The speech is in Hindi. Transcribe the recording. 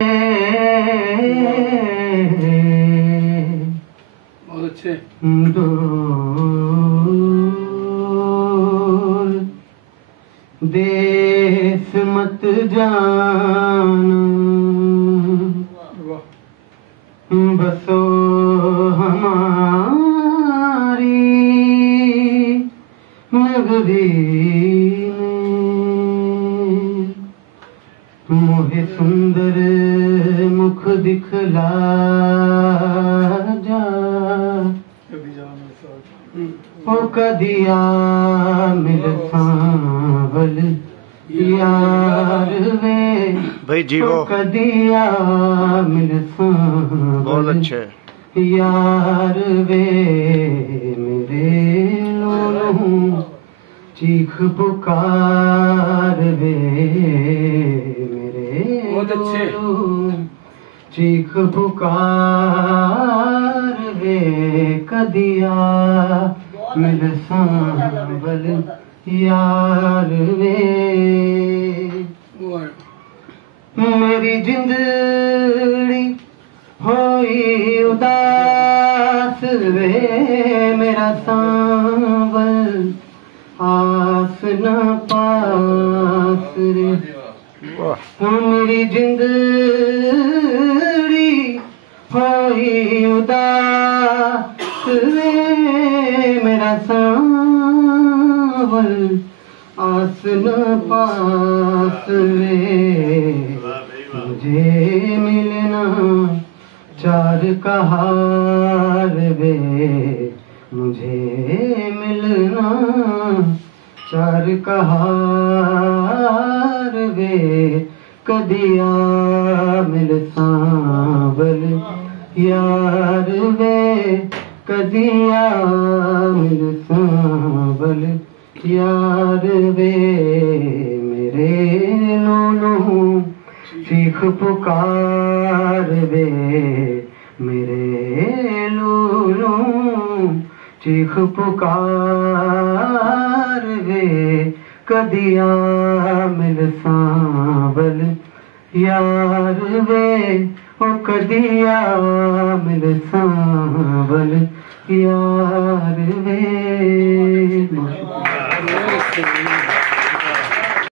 बहुत अच्छे। देश मत जाना, बसो हमारी नगरी में। मोहे सुंदर मुख दिखला जा, ओ कदिया मिल सांवल यार वे भाई जीवो कदिया मिल सांवल बहुत अच्छे यार वे मेरे लोलू चीख पुकार वे मेरे बहुत अच्छे। चीख पुकार वे कदिया मिल सांवल यार वे। मेरी जिंदड़ी होई उदास वे मेरा सांवल आस न पास रे। मेरी जिंदड़ी होई उदास वे मेरा सांवल आस न पास वे। मुझे मिलना चार कहार वे मुझे मिलना चार कहार वे कदिया मिल सांवल यार वे कदिया मिल सांवल यार वे मेरे लोलू चीख पुकार वे मेरे लोलू चीख पुकार वे कदिया मिल सांवल यार वे ओ कदिया मिल सांवल यार वे।